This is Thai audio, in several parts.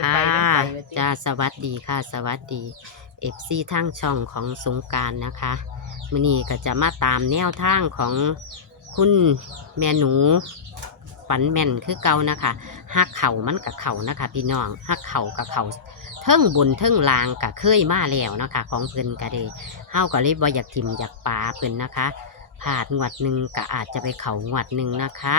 ค่ะไปกันไปว่าติจ้าสวัสดีค่ะ สวัสดีเอฟซีทางช่องของสงกรารนะคะมื่อนี้ก็จะมาตามแนวทางของคุณแม่หนูฝันแม่นคือเก่านะคะหักเข่ามันกับเข่านะคะพี่น้องหักเข่ากับเข่าเทิงบนเทิงลางกับเคยมาแล้วเนาะคะ ของเพิ่นก็เลยเฮาก็เลยบ่อยากถิ่มอยากปาเพิ่นนะคะผาดงวดหนึ่งก็อาจจะไปเข่างวดหนึ่งนะคะ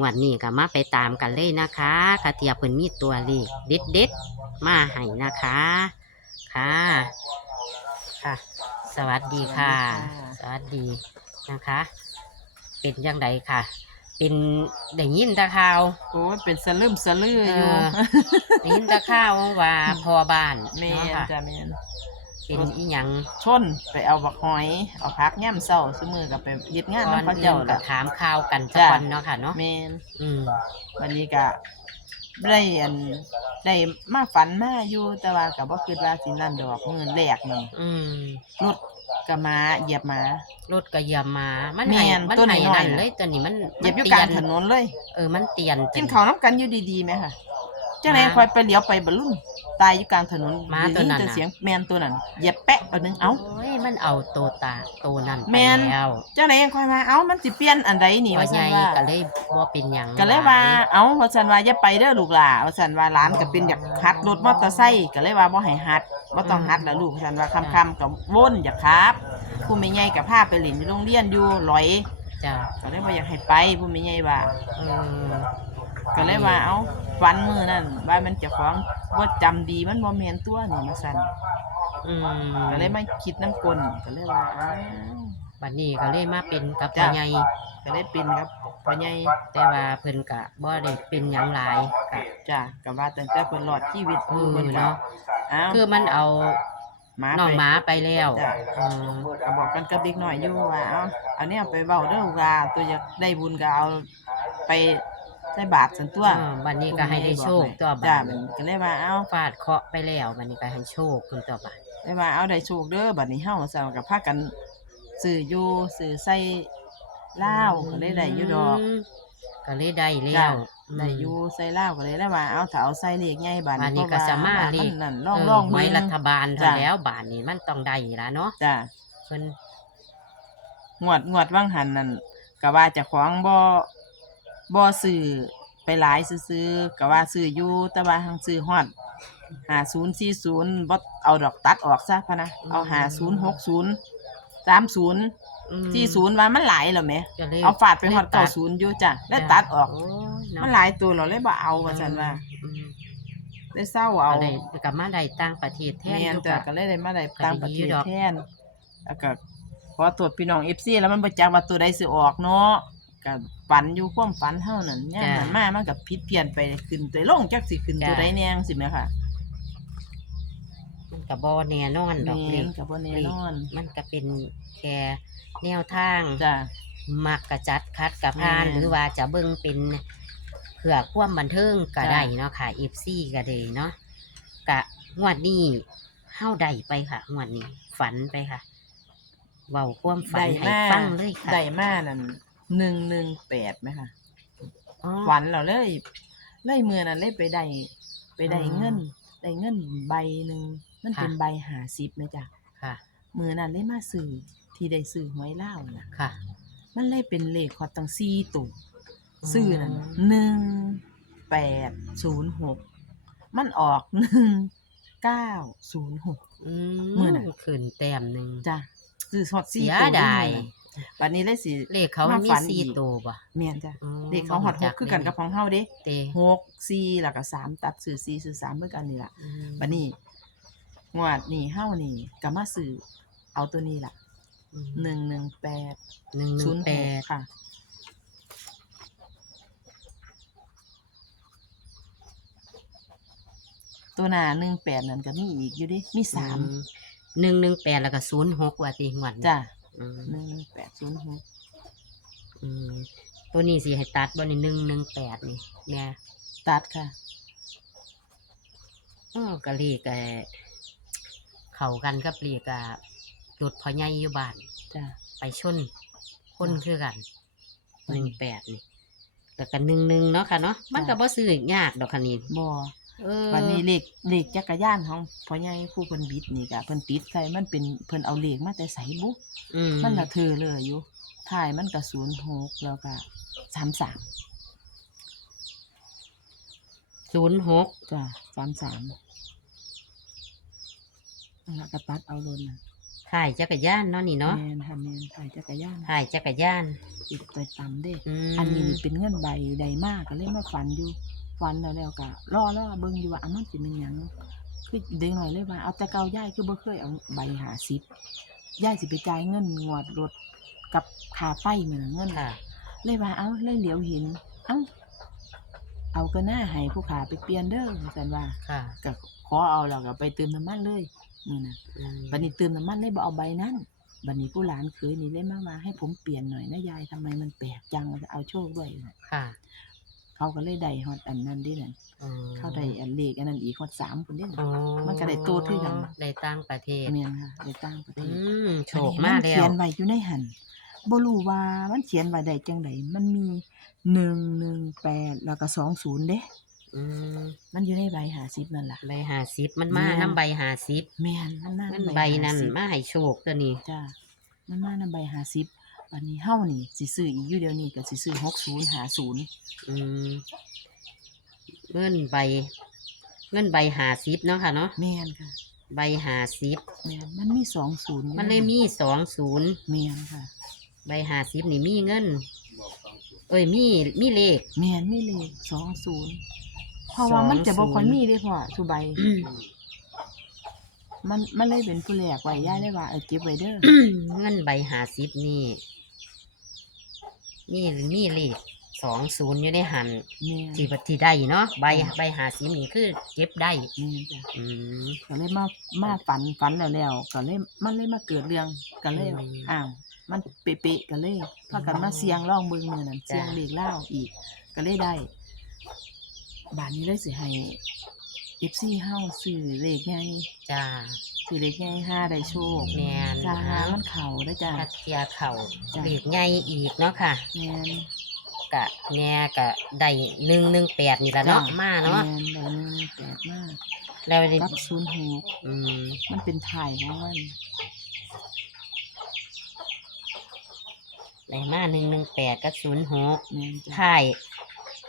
งวดนี้ก็มาไปตามกันเลยนะคะคาเทียเพิ่นมีตัวเลขเด็ดเด็ดๆมาให้นะคะ ค่ะ ค่ะ สวัสดีค่ะ สวัสดีนะคะ เป็นยังไงค่ะ เป็นได้ยินแตะข่าวโอ้ยเป็นสลืมสลือเอออยู่ได้ยินแตะข่าวว่าพอบ้านแม่เนาะนค่ะ จ้ะแม่น เป็นอีหยังชนไปเอาบักหอย เอาพักย่ำเศร้าซุมือกับไปเฮ็ดงานก่อนนำเขาอื่เจ้านก็ล่ะถามข่าวกันสักจ้ะวันเนาะค่ะเนาะแม่นอืมวันนี้ก็ได้อันได้มาฝันมาอยู่แต่ว่าก็บ่คิดว่าสินั่นดอกมื้อแรกนี่อืมรถก็มาเหยียบมา รถก็เหยียบมา มันแม่ให้นมันตัวให้น้อยนั่นๆน่ะเลยตัวนี้มันเหยียบอยู่มักลางเตีถนนเลย เออมันเตียนกินข้าวน้ำกันอยู่ดีๆไหมค่ะเจ้าไหนคอยไปเลี้ยวไปบรรลุนตายอยู่กลางถนนม้าตัวนั้นได้ยิน่ะเสียงแมนตัวนั้นเหยียบแปะเอาหนึงเอ้า โอ้ยมันเอาโตตาโตนั่นไปแม่น แล้วเจ้าไหนคอยมาเอ้ามันสิเปลี่ยนอันใดนี่พ่อว่าใหซั่ญ่นว่าก็เลยบ่เป็นหยังก็เลยว่าหลเอ้าว่าซั่นว่าอย่าไปเด้อลูกหล่าว่าซั่นว่าร้านก็เป็นอยากหัดรถมอเตอร์ไซค์ก็เลยว่าบ่ให้หัดบ่ต้องหัดแล้วลูกว่าซั่นว่าค่ำๆก็วนอยากครับผู้แม่ใหญ่ก็พาไปเล่นอยู่โรงเรียนอยู่หลอย จ้ะก็เลยบ่อยากให้ไปผู้แม่ใหญ่ว่า เออ ก็เลยว่าเอ้าฟันมือนั่นว่ามันเจะของว่าจำดีมันบ่แม่นตัวนี่มาสั่นอืมก็เลยมาคิดน้ำกลก็เลยว่าอ้าวบัดนี้ก็เลยมาเป็นกับจ้ะพ่อใหญ่ก็เลยเป็นครับพ่อใหญ่แต่ว่าเพิ่นก็บ่ได้เป็นหยังหลายก็ จ้ะก็ว่าตั้งแต่เพิ่นรอดชีวิตเออเพิ่นก็เนาะ อ้าวคือมันเอาหมาน้องไป หมาไปแล้วจ้ะ อืมก็บอกกันกับเด็กน้อยอยู่ว่าเอ้าเอาเนี่ยไปเว้าเด้อลูกหลาตัวอยากได้บุญก็เอาไปใส่บาตรสันตัวเออบัดนี้ก็ให้ได้โชคตัวจ้ะบัดมันนี้ก็เลยว่าเอ้าฟาดเคราะห์ไปแล้วบัดนี้ก็ให้โชคคุณตัวบัดได้ว่าเอาได้โชคเด้อบัดนี้เฮาซะก็พากันซื้ออยู่ซื้อใส่ลาวก็เลยได้อยู่ดอก มก็เลยได้แล้จ้ะ ว ได้อยู่ใส่ลาวก็เลยได้ว่าเอาถ้าเอาใส่เลขใหญ่บัดบัดนี้ก็สามารถเลเลขขนั่นลองเลองหวยเบิ่ง รัฐบาลเท่าจ้ะ แล้วบาทนี้มันต้องได้ละเนาะจ้ะเพิ่น งวดงวดว่างหันนั่นก็ว่าเจะของบ่ บ่ซื้อไปหลายซื้อๆก็ว่าซื้ออยู่แต่ว่าหังซื้อฮอด5040บ่เอาดอกตัดออกซะพะนะเอา5060 30อืม40ว่ามันหลายแล้วแหมก็เลยเอาฝาดไปฮอดลยตั90อยู่จ้ะแล้วตัดออกโเาะมันหลายตัวเราเลยบ่เอาว่าซั่นว่าอืมได้เศร้าเอาก็ได้กลับมาได้ต่างประเทศแทนแม่นอยู่จ้ะก็ก็เลยได้มาได้ก็ต่างดีประเทอยู่ศดอกแทนแล้วก็ขอตรวจพี่น้อง FC แล้วมันบ่จักว่าตัวใดสิออกเนาะ ก็ฝันอยู่ความฝันเฮานั่นย่ามมันมามันก็ผิดเปลี่ยนไปขึ้นตัวลงจักสิขึ้นตัวใดแน่จังสิแม่ค่ะมันก็บ่แน่นอนดอกแม่เล็นกก็บ่แน่นอนมันก็เป็นแค่แนวทาง จ้ะ มักกระจัดคัดกับพานแม่นหรือว่าจะเบิ่งเป็นเพื่อความบันเทิงก็จ้ะ ได้เนาะค่ะ FC ก็ได้เนาะกะงวดนี้เฮาได้ไปค่ะงวดนี้ ฝันไปค่ะ เว้าความฝันได้ให้มาฟังเลยค่ะ ได้มานั่น 118ไหมค่ะอ๋อ ฝันเราเลยเลยมือนั้นเลยไปได้ไปได้อ๋อเงินได้เงินใบหนึ่งมันเป็นค่ะใบหาซิปไหมจ๊ะค่ะ มือนั้นเลยมาซื้อที่ได้ซื้อหวยเล่าวนะค่ะ มันเลยเป็นเลขคอตังซี่ตุอ๋อ ซื้อนั่นหนึ่งแปดศูนย์หกมันออกหนึ่งเก้าศูนย์หก อืมื้อน่ะขึ้นแต้มหนึงจ้ะซื้อฮอตเสีซี่ยตัวดาย บัดนี้เลยสิเลขเขามันมีมาฝันสี่อีกตัวป่ะเมียนจ้ะอ๋อเลขเขาฮอตหกคือกันกับของเฮาเด้เตหกสี่แล้วก็สามตัดซื้อสี่ซื้อสามเหมือนกันนี่ล่ะอืมบัดนี้งวดนี่เฮานี่ก็มาซื้อเอาตัวนี้ล่ะอืมหนึ่งหนึ่งแปดหนึ่งหศูนึ่นงย์แปแปดดค่ะตัวหน้าหนึ่งแปดนั่นก็มีอีกอยู่ดิมีสามหนึ่งหนึ่งแปดแล้วก็ศูนย์หกว่าตีหวดจ้ะ อืมหนึ่งแปดศูนย์หกอืมตัวนี้สิให้ตัดบนนี่หนึ่งหนึ่งแปดนี่แม่ตัดค่ะอ้อกะลีกะเข้ากันกับลีกะรถพอใหญ่อยู่บ้าน จ้ะ ไปชน คนคือกันอืมหนึ่งแปดนี่แล้วก็หนึ่งหนึ่งเนาะค่ะเนาะมันก็บ่ซื้อยากดอกคันนี้บ่เออ วันนี้เลขเลขจักรยานของพ่อใหญ่ผู้เพิ่นบิดนี่ก็เพิ่นติดใส่มันเป็นเพิ่นเอาเลขมาแต่ใส่บุอืมมันละเธอเลยอยู่ถ่ายมันก็ศูนย์หกแล้วก็สามสามศูนย์หกจ้ะสามสามแล้วก็ตัดเอาลนน่ะถ่ายจักรยานเนาะนี่เนาะแมนค่ะแมนถ่ายจักรยานถ่ายจักรยานติดไปตามเด้อืมอันนี้นี่เป็นเงินใบใดมากก็เลยมาฝันอยู่ ฝันแล้วแล้วก็รอแล้วเบิ่งอยู่ว่าอันนั้นสิเป็นหยังคือเด็กหน่อยเลยว่าเอาแต่เก่าย่ายคือบ่เคยเอาใบหาสิบย่ายสิไปจ่ายเงินงวดรถกับค่าไฟเหมือนเงินค่ะ เลยว่าเอ้าเลยเหลียวเห็นเอ้าเอาก็น่าให้ผู้ขาไปเปลี่ยนเด้อสันว่าค่ะก็ขอเอาแล้วก็ไปเติมน้ำมันเลยนี่นะอืมบัดนี้เติมน้ำมันเลยบ่เอาใบนั้นบัดนี้ผู้หลานเคยนี่เลยมาว่าให้ผมเปลี่ยนหน่อยนะยายทำไมมันแปลกจังเอาโชคด้วยนะค่ะ เขาก็เลยได้ฮอดอันนั้นดินั่นอืมเขาได้อันเลขอันนั้นอีกฮอดสามคนดินั่น อ๋อมันก็ได้โตขึ้นกัน ได้ต่างประเทศ แม่นค่ะได้ตั้งประเทอืศ มโชคบัมาดแล้นี้นเขีวยนไว้อยู่ในหันบ่รู้ว่ามันเขียนไว้ได้จังไดมันมีหนึ่งหนึ่งแปดแล้วก็สองศูนย์เด้ อืมมันอยู่ในใบหาซิปนั่นล่ะ ใบหาสิบมันมาแม่น น้ำใบหาสิบแม่นมันมาเงินำใบนั้น50มาให้โชคตัวนี้ จ้ามันมานำใบหาซิป วันนี้เฮานี่สิซื้ออีกอยู่เดียวนี้ก็สิซื้อหกศูนย์หาศูนย์อืมเงินใบ เงินใบหาสิบเนาะค่ะเนาะแม่นค่ะใบหาสิบแม่นมันมีสองศูนย์มันเลยมีสองศูนย์แม่นค่ะ ใบหาสิบนี่มีเงิน เอ้ยมีมีเลข แม่นมีเลขสองศูนย์เพราะว่ามันจะบ่ค่อยมีเด้พ่อสุใบ มันมันเลยเป็นผู้แรกไว้ย่ายเลยว่าเออเก็บไว้เด้อ เงินใบหาสิบนี่ มีมีเลขสองศูนย์อยู่ในหันแม่นที่ที่ได้เนาะใบอืมใบหาสิบนี่คือเก็บได้แม่นจ้ะอืม ก็เลยมามาฝันฝันแล้วแล้วก็เลยมันเลยมาเกิดเรื่องก็เลยอืมอ้าวมันเป๊ะๆก็เลยพากันมาเสียงร้องเบิ่งมือนั่นจ้ะ เสียงเลขเล่าวอีก ก็เลยได้บานนี้เลยสิให้ FC เฮาซื้อเลขไงจ้า ซื้อเลขไงห้าได้โชคแม่นจ้าหามันเข้าได้อจ้ะ ถ้าเทียเข่าจ้ะเลขใหญ่อีกเนาะค่ะแม่นกะแม่กะได้หนึ่งหนึ่งแปดนี่ละเนาะจ้มาเนาะแม่นได้หนึ่งแปดมากแล้วนี่กับศูนย์หกอืมมันเป็นถ่ายของมันได้มาหนึ่งหนึ่งแปดกับศูนย์หกแม่นจ้ะถ่าย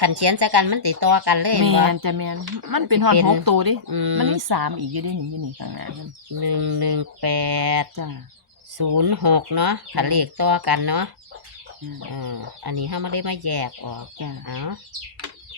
ขันเชียนจะกันมันติดต่อกันเลยแม่บ่ นจะแม่นมันเป็นฮอดเป็น หกตัวเดิอืมมันมีสามอีกอยู่เด้วยนี่อยู่นี่ข้างหน้ามันหนึ่งหนึ่งแปดจ้า ศูนย์หกเนาะขันเลขต่อกันเนาะอืม เอออันนี้เขาไม่ได้มาแยกออกจ้าเอา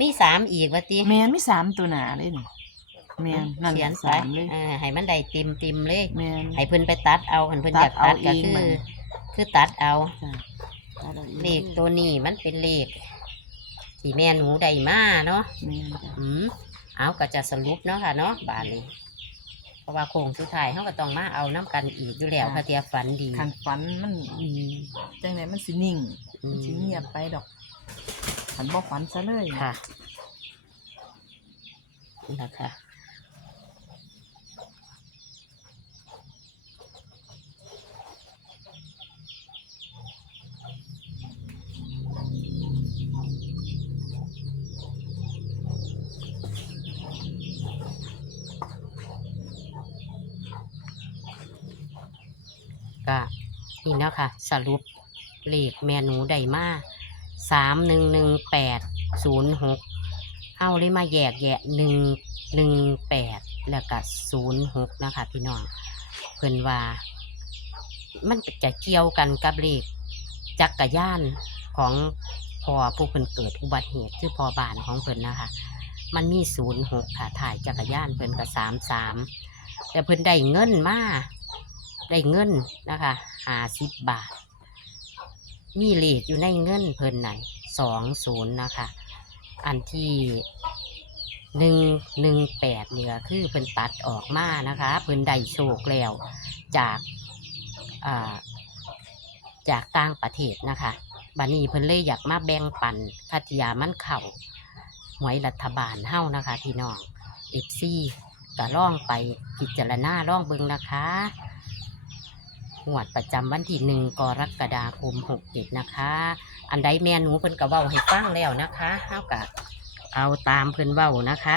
มีสามอีกวะติแม่นมีสามตัวหนาเลยนี่แม่นนั่นเขียนสามเลยเออให้มันได้ติมติมๆเลย แม่นให้เพิ่นไปตัดเอาคันเพิ่นอยากตัตัดดเอาก็เองคืมัอน คือตัดเอาจ้าตัดอาองเลขตัวนี้มันเป็นเลข ที่แม่หนูได้มาเนาะแม่นจ้าอืมเอาก็จะสรุปเนาะค่ะเนาะบานนี้ เพราะว่าโค้งสุดท้ายเขาก็ต้องมาเอาน้ำกันอีกอยู่แล้วค่ะเตียฝันดีคันฝันมันอืมจังไดมันสินิ่งอืมันสิเงียบไปดอกคันบ่ฝันซะเลย ค่ะนี่นะคะ ก็นี่เนาะค่ะ สรุปเลขเมนูไดมาสามหนึ่งหนึ่งแปดศูนย์หกเอาเลยมาแยกแยะหนึ่งหนึ่งแปดแล้วก็ศูนย์หกนะคะพี่น้องเพิ่อนว่า มันจะเกี่ยวกันกับเลขจักรยานของพอผู้เพิ่นเกิดอุบัติเหตุคือพอบานของเพิ่นนะคะ มันมีศูนย์หกค่ะถ่ายจักรยานเพิ่นก็สามสามแต่เพิ่นได้เงินมา ได้เงินนะคะห้าสิบบาท มีเลขอยู่ในเงินเพิ่นไหนสองศูนย์นะคะ อันที่หนึ่งหนึ่งแปดเนี่ยคือเพิ่นตัดออกมานะคะ เพิ่นได้โชคแล้วจากอ่าจากต่างประเทศนะคะบัดนี้เพิ่นเลยอยากมาแบ่งปันพัทยามันเข่าหวยรัฐบาลเฮ้านะคะพี่น้องเอฟซีก็ล่องไปพิจารณาล่องเบิงนะคะ หวดประจำวันที่หนึ่งกรกฎาคมหกเจ็ดนะคะ อันใดแม่หนูเพิ่นก็เว้าให้ฟังแล้วนะคะเท่ากับเอาตามเพิ่นเว้านะคะ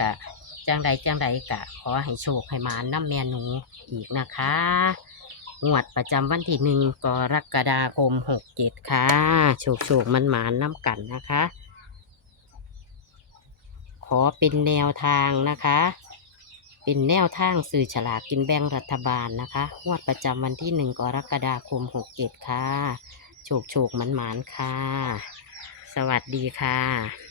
กะจังใดจังใดกะ ขอให้โชคให้มานน้ำแม่หนูอีกนะคะงวดประจำวันที่หนึ่งกรกฎาคมหกเจ็ดค่ะ โชคโชคมันหมานน้ำกันนะคะ ขอเป็นแนวทางนะคะ เป็นแนวทางสื่อฉลากกินแบ่งรัฐบาลนะคะงวดประจำวันที่หนึ่งกรกฎาคมหกเจ็ดค่ะ โชคโชคมันหมานค่ะ สวัสดีค่ะ